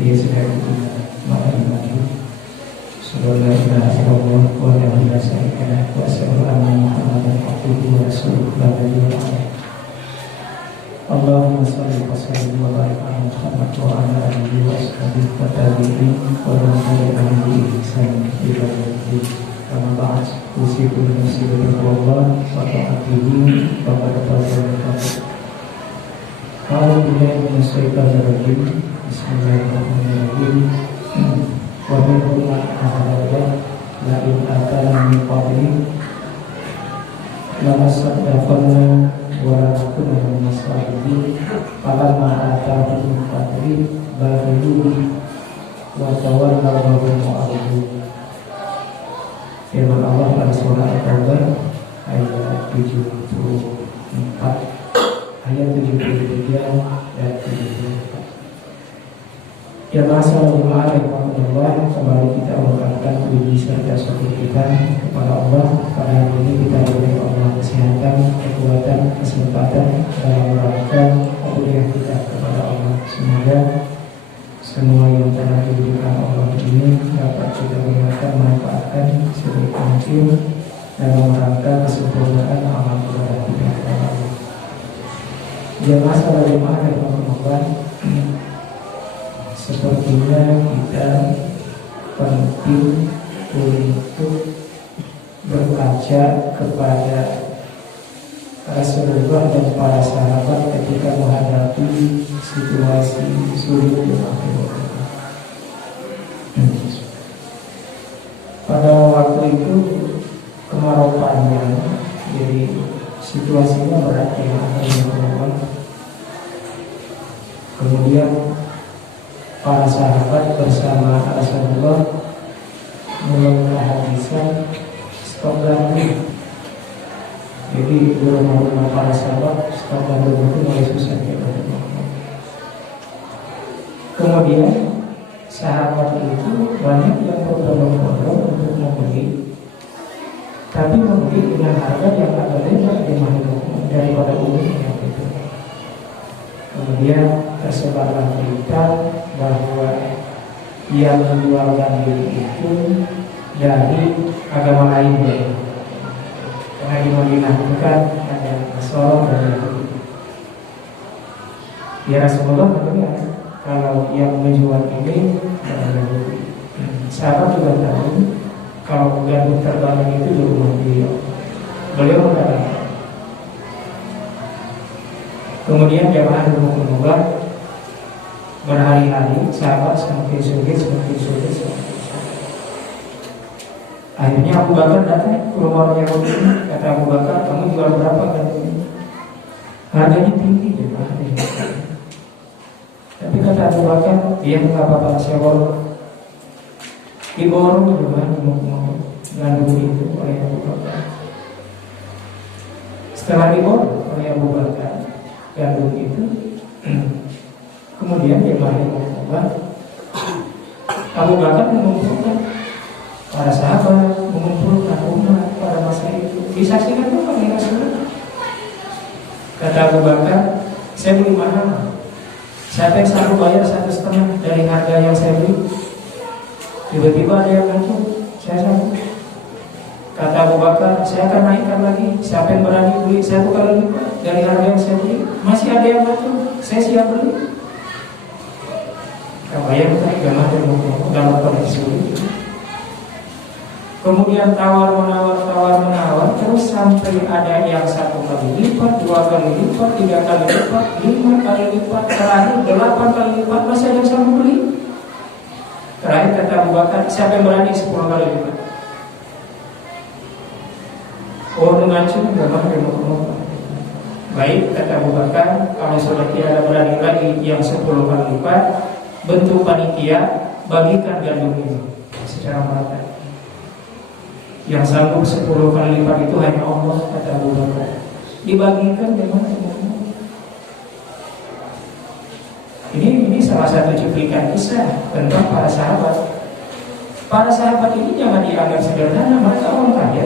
Dia sudah menerima Sallallahu alaihi wa alihi wasallam wa sallallahu Muhammadan abduhu wa rasuluhu la nabiyya ba'dahu. Allahumma shalli wa sallim wa barik ala Muhammad wa ala alihi wa ashabihi wa tabi'in wa man tabi'ahum bi ihsan ila yaumil din. Amma ba'd, usikum nafsi bi taqwallah wa ta'atihi wa qad fazal. A'udzu billahi minasy syaithanir rajim. Bismillahirrahmanirrahim. Wa minhum man ahada la in atana min qabli lama saddaqna wa la kunna min as-salihin falamma atahum min qabli bahilu wa tawallaw wa hum mu'ridun. Firman Allah pada surah Al-Tawbah ayat 74, ayat 73 dan 74. Ya Assalamualaikum warahmatullahi wabarakatuh. Kembali kita mengucapkan puji serta syukur kita kepada Allah. Pada hari ini kita diberi Allah kesehatan, kekuatan, kesempatan dalam rangka kuliah kita kepada Allah. Semoga semua yang telah diberikan Allah ini dapat kita gunakan, manfaatkan sebaik mungkin dalam rangka kesempurnaan amal ibadah kita kepada Allah. Jemaah sekalian rahimahumullah, sepertinya kita penting untuk berkaca kepada Rasulullah dan para sahabat ketika menghadapi situasi sulit yang akhirnya. Pada waktu itu kemarau panjang, jadi situasinya berat ya. Kemudian para sahabat bersama Rasulullah mulai kehabisan stok gandum. Jadi di rumah-rumah para sahabat stok gandum itu mulai susah ya. Kemudian sahabat itu banyak yang berbondong-bondong untuk membeli, tapi membeli dengan harga yang agak lebih daripada umumnya gitu. Kemudian tersebarlah berita bahwa yang menjual gandum itu dari agama lain ya. Karena di Madinah itu kan ada Nasrani dan Yahudi. Ya Rasulullah katanya kalau yang menjual ini dari Yahudi. Sahabat juga tahu kalau gandum terbanyak itu di rumah beliau. Beliau mengatakan. Kemudian jamaah rumah berhari-hari sahabat semakin sulit. Akhirnya Abu Bakar datang ke rumah Yahudi. Kata Abu Bakar, kamu jual berapa gandum ini? Harganya tinggi deh. Tapi kata Abu Bakar, dia nggak apa-apa, saya borong. Diborong di rumah gandum itu oleh Abu Bakar. Setelah diborong oleh Abu Bakar gandum itu, kemudian dia balik Abu Bakar mengumpulkan para sahabat, mengumpulkan umat pada masa itu. Disaksikan tuh oleh Rasulullah. Kata Abu Bakar, saya beli mahal. Siapa yang sanggup bayar 1,5 dari harga yang saya beli? Tiba-tiba ada yang muncul, saya sanggup. Kata Abu Bakar, saya akan naikkan lagi. Siapa yang berani beli 1 kali lipat dari harga yang saya beli? Masih ada yang muncul, saya siap beli. Bayang tadi gimana dalam kondisi itu. Kemudian tawar-menawar terus sampai ada yang 1 kali lipat, 2 kali lipat, 3 kali lipat, 5 kali lipat, terakhir 8 kali lipat, masih ada yang sanggup beli. Terakhir kata Abu Bakar, siapa yang berani 10 kali lipat? Oh, dengan gimana? Baik, kata Abu Bakar, kalau sudah tidak ada berani lagi yang 10 kali lipat, bentuk panitia bagikan gandum ini secara merata. Yang sanggup 10 kali lipat itu hanya Allah, kata Abu Bakar. Dibagikan bagaimana? Ini salah satu cuplikan kisah tentang para sahabat. Para sahabat ini jangan dianggap sederhana, mereka orang kaya,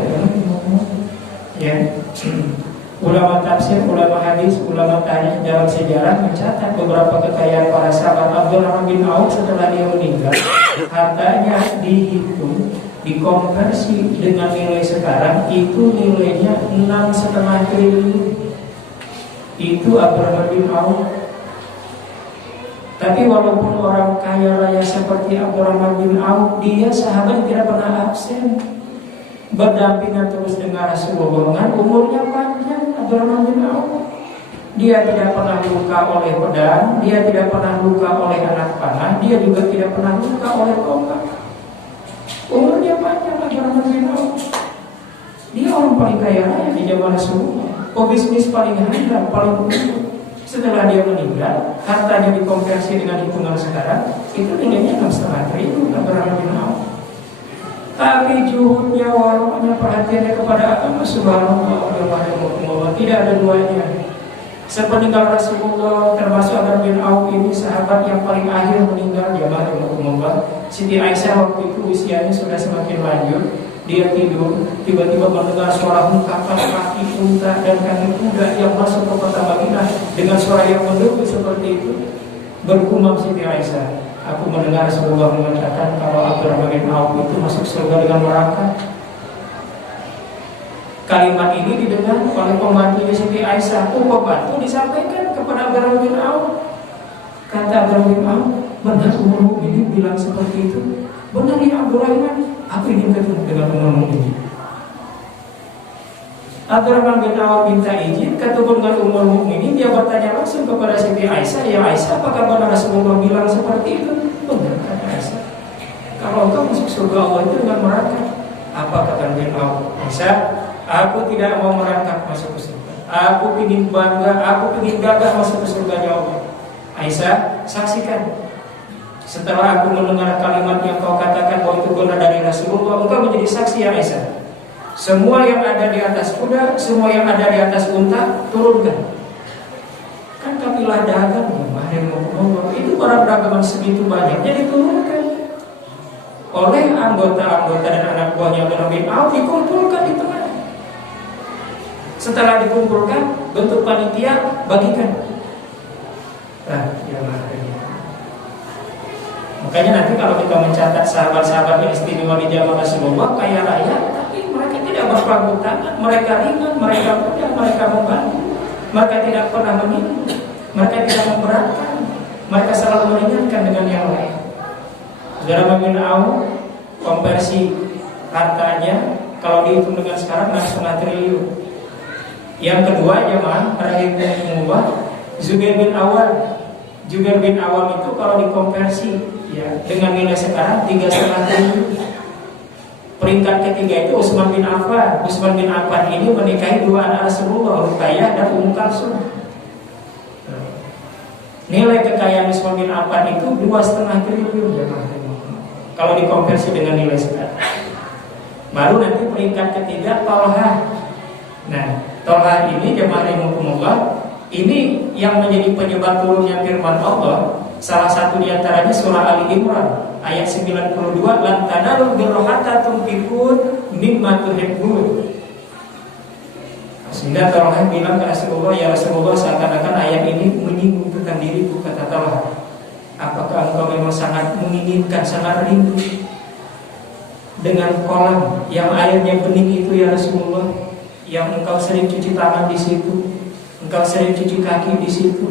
ya. Ulama tafsir, ulama hadis, ulama tarikh dalam sejarah mencatat beberapa kekayaan para sahabat. Abdurrahman bin Auf setelah dia meninggal, hartanya dihitung, dikonversi dengan nilai sekarang itu nilainya 6,5 triliun. Itu Abdurrahman bin Auf. Tapi walaupun orang kaya raya seperti Abdurrahman bin Auf, dia sahabat yang tidak pernah absen, berdampingan terus dengan Rasulullah. Umurnya panjang Abdurrahman bin Auf. Dia tidak pernah luka oleh pedang, dia tidak pernah luka oleh anak panah, dia juga tidak pernah luka oleh tombak. Umurnya panjang Abdurrahman bin Auf. Dia orang paling kaya raya di zaman Rasulullah, pebisnis paling handal, paling unggul. Setelah dia meninggal, hartanya dikonversi dengan hitungan sekarang, itu nilainya 6,5 triliun Abdurrahman bin Auf. Tapi juhudnya, waroknya, perhatiannya kepada agama, subhanallah, tidak ada duanya. Sepeninggal Rasulullah, termasuk Abdurrahman bin Auf ini sahabat yang paling akhir meninggal, jamaah. Siti Aisyah waktu itu usianya sudah semakin lanjut. Dia tidur, tiba-tiba mendengar suara hengkakan kaki unta dan kaki kuda yang masuk ke kota Madinah dengan suara yang merdu seperti itu. Bergumam Siti Aisyah, aku mendengar Rasulullah mengatakan kalau Abdurrahman bin Auf itu masuk surga dengan neraka. Kalimat ini didengar oleh pembantunya Siti Aisyah. Pembantu disampaikan kepada Abdurrahman bin Auf. Kata Abdurrahman bin Auf, benar umurmu ini bilang seperti itu? Benar ya Abdurrahman, aku ingin ketemu dengan umurmu ini. Abdurrahman bin Auf minta izin ketemu dengan umurmu ini. Dia bertanya langsung kepada Siti Aisyah, ya Aisyah, apakah benar Rasulullah bilang seperti itu? Benar, kata Aisyah. Kalau engkau masuk surga Allah itu dengan neraka. Apa kata bin Auf? Aisyah, aku tidak mau merangkak masuk ke surga. Aku ingin bangga, aku ingin gagah masuk ke surganya Allah. Aisyah, saksikan. Setelah aku mendengar kalimat yang kau katakan bahwa itu benar dari Rasulullah, engkau menjadi saksi ya Aisyah. Semua yang ada di atas kuda, semua yang ada di atas unta, turunkan. Kan kafilah dagang, itu barang dagangan segitu banyaknya diturunkan. Oleh anggota-anggota dan anak buahnya Abdurrahman bin Auf dikumpulkan di tengah. Setelah dikumpulkan, bentuk panitia bagikan. Nah, ya makanya nanti kalau kita mencatat sahabat-sahabat yang istimewa di zaman Rasulullah, kaya raya, tapi mereka tidak berpangku tangan, mereka ringan, mereka mudah, mereka membantu, mereka tidak pernah menyinggung, mereka tidak memberatkan, mereka selalu meringankan dengan yang lain. Abdurrahman bin Auf konversi hartanya kalau dihitung dengan sekarang 6,5 triliun. Yang kedua jemaah rahimahumullah, Zubair bin Awam. Zubair bin Awam itu kalau dikonversi ya dengan nilai sekarang 3,5 triliun. Peringkat ketiga itu Utsman bin Affan. Utsman bin Affan ini menikahi dua anak Rasulullah, Ruqayyah dan Ummu Kalsum. Nilai kekayaan Utsman bin Affan itu 2,5 triliun jemaah. Kalau dikonversi dengan nilai sekarang. Baru nanti peringkat ketiga Tolha. Nah, Tolha ini jemaah rahimahumullah, ini yang menjadi penyebab turunnya firman Allah. Salah satu diantaranya surah Ali Imran ayat 92, lan tanalul birra hatta tunfiqun mimma tuhibbun. Sehingga Tolha bilang ke Rasulullah, ya Rasulullah, seakan-akan ayat ini menyinggung tentang diriku, kata Tolha. Apakah engkau memang sangat menginginkan, sangat rindu dengan kolam yang airnya bening itu ya Rasulullah, yang engkau sering cuci tangan di situ, engkau sering cuci kaki di situ,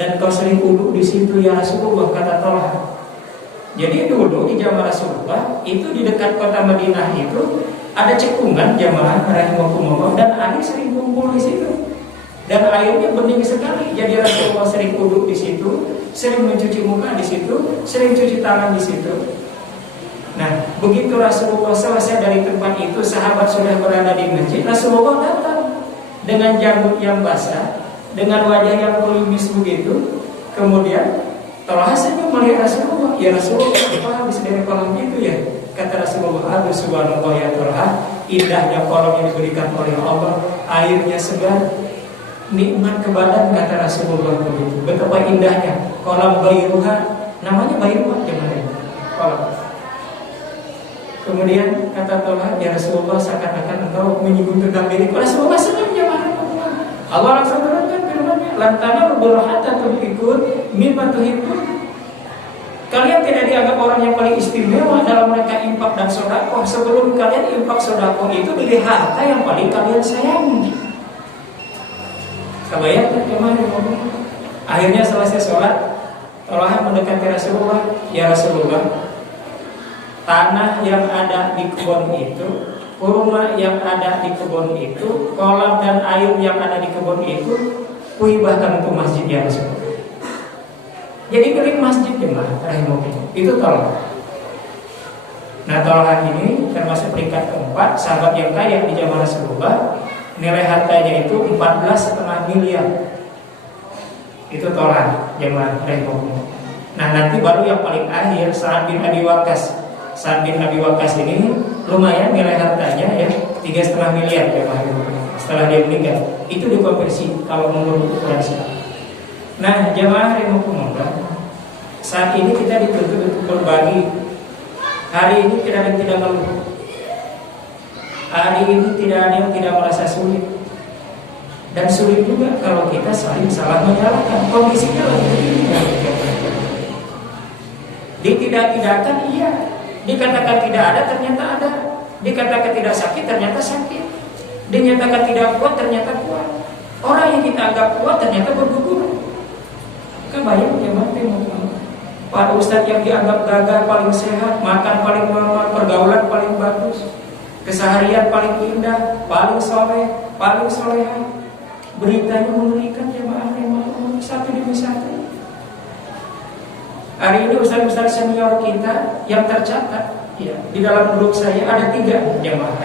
dan engkau sering wudu di situ ya Rasulullah, kata Tolha. Jadi dulu di zaman Rasulullah itu di dekat kota Madinah itu ada cekungan jamaah rahimahumullah, dan air sering kumpul di situ. Dan airnya bening sekali. Jadi Rasulullah sering wudu di situ, sering mencuci muka di situ, sering cuci tangan di situ. Nah, begitu Rasulullah selesai dari tempat itu, sahabat sudah berada di masjid. Rasulullah datang dengan janggut yang basah, dengan wajah yang kulimis begitu. Kemudian Tolha senyum melihat Rasulullah. Ya Rasulullah, apa habis dari kolam itu ya? Kata Rasulullah, aduh subhanallah ya Tolha, indahnya kolam yang diberikan oleh Allah, airnya segar, nikmat ke badan, kata Rasulullah begitu. Betapa indahnya kolam Bairuha, namanya Bairuha gimana? Kolam. Kemudian kata Tolha, ya Rasulullah, seakan-akan engkau menyinggung tentang diriku. Rasulullah senyum jemaah. Allah langsung turunkan firman-Nya, "Lan tanalu birra hatta tunfiqu mimma tuhibbun." Kalian tidak dianggap orang yang paling istimewa dalam mereka infak dan sedekah sebelum kalian infak sedekah itu dari harta yang paling kalian sayangi. Kebayang bagaimana? Akhirnya selesai sholat, Talha mendekati Rasulullah, "Ya Rasulullah, tanah yang ada di kebun itu, kurma yang ada di kebun itu, kolam dan air yang ada di kebun itu, kuhibahkan untuk masjid ya Rasulullah." Jadi milik masjid jemaah rahimahullah. Itu Talha. Nah, Talha ini termasuk peringkat keempat sahabat yang kaya di zaman Rasulullah. Nilai hartanya itu 14,5 miliar. Itu Talha jemaah rahimahullah. Nah, nanti baru yang paling akhir Sa'ad bin Abi Waqqas. Sa'ad bin Abi Waqqas ini lumayan nilai hartanya ya, 3,5 miliar jemaah rahimahullah. Setelah dia meninggal, itu dikonversi kalau menurut ukuran Islam. Nah, jemaah rahimahumullah, saat ini kita dituntut untuk berbagi. Hari ini tidak ngeluh. Hari ini tidak ada yang tidak merasa sulit. Dan sulit juga kalau kita saling salah menyalahkan. Kondisinya lagi begini. Ditidak-tidakkan iya. Dikatakan tidak ada ternyata ada. Dikatakan tidak sakit ternyata sakit. Dinyatakan tidak kuat ternyata kuat. Orang yang kita anggap kuat ternyata bergugur. Kebayang jemaah para ustadz yang dianggap gagal paling sehat, makan paling normal, pergaulan paling bagus, keseharian paling indah, paling soleh, paling soleha. Beritanya mengerikan jemaah satu demi satu. Hari ini ustadz senior kita yang tercatat ya, di dalam grup saya ada 3 jemaah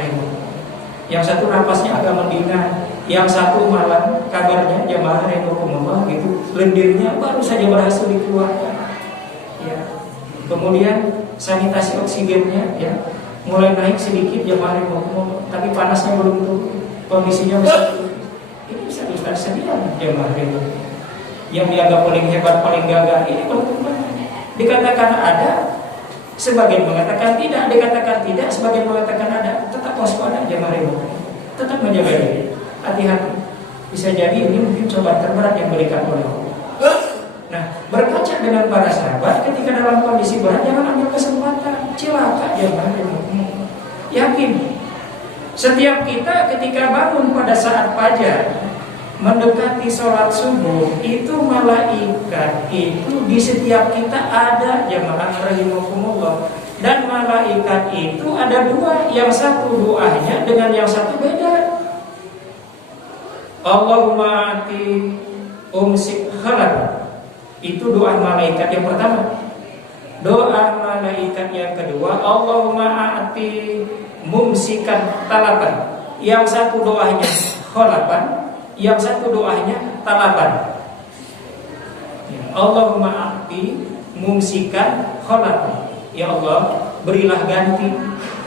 yang satu napasnya agak mendingan, yang satu malah kabarnya jemaah rahimahumullah gitu, lendirnya baru saja berhasil dikeluarkan. Ya. Kemudian sanitasi oksigennya ya mulai naik sedikit jemaah rahimahumullah, tapi panasnya belum turun, kondisinya masih turun. Ini bisa ustaz senior jemaah rahimahumullah yang dianggap paling hebat, paling gagah, ini perkembangan. Dikatakan ada, sebagian mengatakan tidak, dikatakan tidak, sebagian mengatakan ada. Tetap waspada jemaah rahimahumullah, tetap menjaga diri. Hati-hati, bisa jadi ini mungkin cobaan terberat yang berikan oleh Allah. Nah, berkaca dengan para sahabat ketika dalam kondisi berat, jangan ambil kesempatan. Cilaka jemaah. Yakin, setiap kita ketika bangun pada saat fajar, mendekati sholat subuh, itu malaikat itu di setiap kita ada jemaah rahimakumullah. Dan malaikat itu ada 2, yang satu doanya dengan yang satu beda. Allahumma ati umsik khalaq. Itu doa malaikat yang pertama. Doa malaikat yang kedua, Allahumma ati mumsikan talaban. Yang satu doanya khalaban, yang satu doanya talaban. Allahumma ati mumsikan khalaq. Ya Allah, berilah ganti.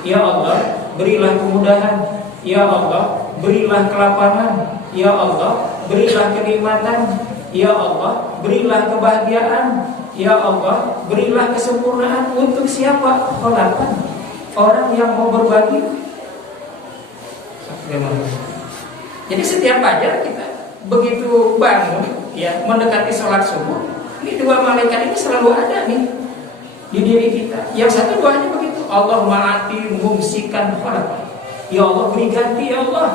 Ya Allah, berilah kemudahan. Ya Allah, berilah kelapangan. Ya Allah, berilah kenikmatan. Ya Allah, berilah kebahagiaan. Ya Allah, berilah kesempurnaan. Untuk siapa? Khalapan, orang yang mau berbagi. Jadi setiap fajar kita begitu bangun ya, mendekati sholat subuh, ini 2 malaikat ini selalu ada nih di diri kita. Yang satu doanya begitu, Allahumma ati mumsikan khalaq. Ya Allah, beri ganti ya Allah.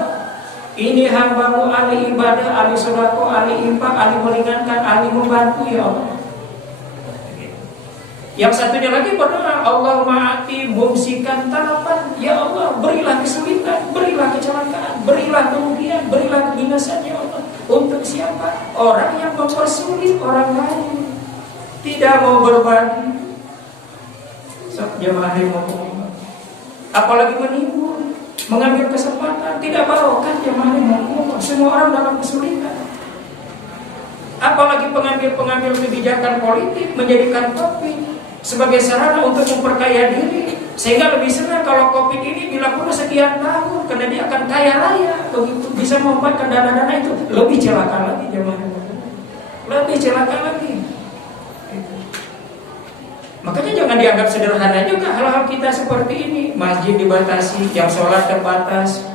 Ini hambamu ahli ibadah, ahli sedekah, ahli infak, ahli meringankan, ahli membantu ya Allah. Yang satunya lagi berdoa, Allahumma ati mumsikan talapan. Ya Allah, berilah kesulitan, berilah kecelakaan, berilah kerugian, berilah kebinasan ya Allah. Untuk siapa? Orang yang mempersulit orang lain, tidak mau berbagi. Jemaah rahimahumullah, apalagi menipu, mengambil kesempatan, tidak barokah jemaah rahimahumullah. Semua orang dalam kesulitan. Apalagi pengambil kebijakan politik menjadikan topik sebagai sarana untuk memperkaya diri, sehingga lebih senang kalau Covid ini dilakukan sekian tahun karena dia akan kaya raya, begitu bisa memanfaatkan dana-dana itu. Lebih celaka lagi jemaah, lebih celaka lagi. Makanya jangan dianggap sederhana juga hal-hal kita seperti ini. Masjid dibatasi, yang sholat terbatas,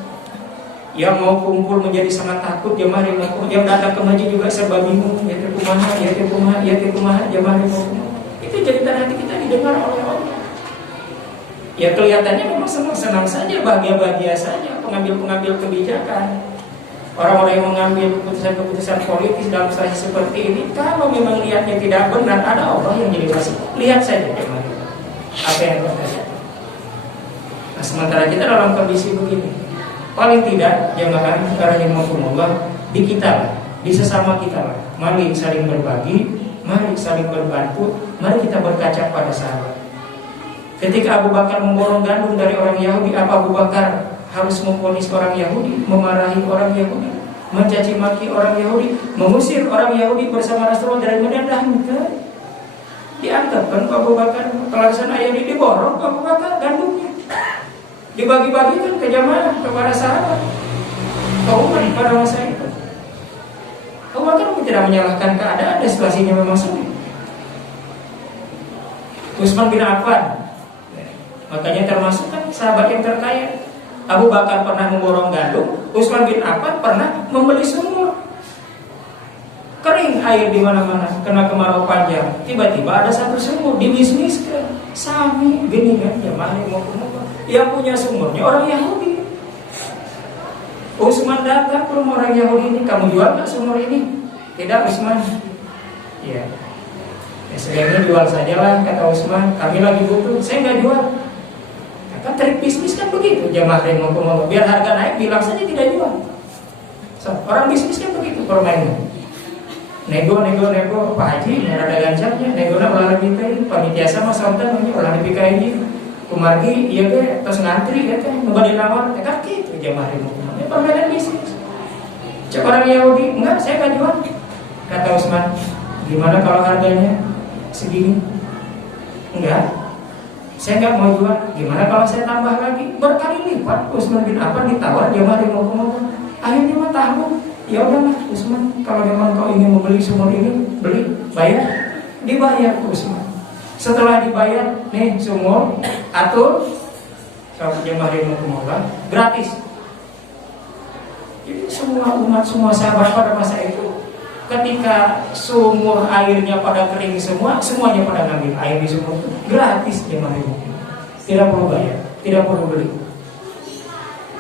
Yang mau kumpul menjadi sangat takut, jemaah yang datang ke masjid juga serba bingung, ya kumaha, jemaah itu jeritan hati kita didengar oleh Allah. Ya kelihatannya memang senang-senang saja, bahagia-bahagia saja pengambil-pengambil kebijakan. Orang-orang yang mengambil keputusan-keputusan politis dalam situasi seperti ini, kalau memang lihatnya tidak benar, ada Allah yang jadi wasit. Lihat saja jemaah apa yang terjadi. Nah, sementara kita dalam kondisi begini, paling tidak jemaah rahimakumullah, di kita lah, di sesama kita lah, mari saling berbagi, mari saling berbantu, mari kita berkaca pada sahabat. Ketika Abu Bakar memborong gandum dari orang Yahudi, apa Abu Bakar harus memvonis orang Yahudi, memarahi orang Yahudi, mencaci maki orang Yahudi, mengusir orang Yahudi bersama Rasulullah dari Madinah? Diantarkan ke Abu Bakar, pelaksana ayat ini diborong ke Abu Bakar gandumnya, dibagi-bagikan ke jamaah, kepada sahabat, kaum pada masa itu. Abu Bakar tidak menyalahkan keadaan, situasinya memang sulit. Utsman bin Affan, makanya termasuk kan sahabat yang terkaya. Abu Bakar pernah memborong gandum, Utsman bin Affan pernah membeli sumur. Kering air di mana-mana, kena kemarau panjang. Tiba-tiba ada satu sumur dibisniskan. Sami gini kan, jemaah yang punya sumurnya orang Yahudi. Utsman datang ke rumah orang Yahudi ini, kamu jual nggak sumur ini? Tidak, Utsman. Ya, sebaiknya jual saja lah, kata Utsman. Kami lagi butuh, saya nggak jual. Kan trik bisnis kan begitu, jemaah ngomong, biar harga naik bilang saja tidak jual. Orang bisnis kan begitu permainan. Nego, Pak Haji, ada gancangnya, nego na ulah dipikai, panitia sama sonten, ulah dipikai ini, kumargi, iya ke, terus ngantri, ya kan, ngebadi nawar, ya kan gitu, jemaah ini permainan bisnis. Cek orang Yahudi, enggak, saya nggak jual. Kata Utsman, gimana kalau harganya segini? Enggak, saya nggak mau jual. Gimana kalau saya tambah lagi? Berkali lipat. Utsman bin Affan ditawar, jemaah ngomong, akhirnya mah tahu. Ya udahlah Utsman, kalau memang kau ingin membeli sumur ini, beli, bayar, dibayar Utsman. Setelah dibayar, nih sumur, atur, kalau jemaah gratis. Jadi semua umat, semua sahabat pada masa itu, ketika sumur airnya pada kering semua, semuanya pada ngambil air di sumur itu gratis jemaah, tidak perlu bayar, tidak perlu beli.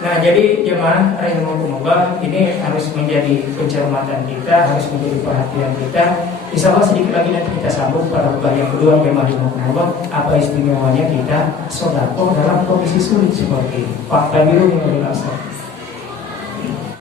Nah, jadi jemaah rahimakumullah, ini harus menjadi pencermatan kita, harus menjadi perhatian kita. Insya Allah sedikit lagi nanti kita sambung pada bab yang kedua, jemaah rahimakumullah, apa istimewanya kita sedekah dalam kondisi sulit seperti ini. Fakta biru yang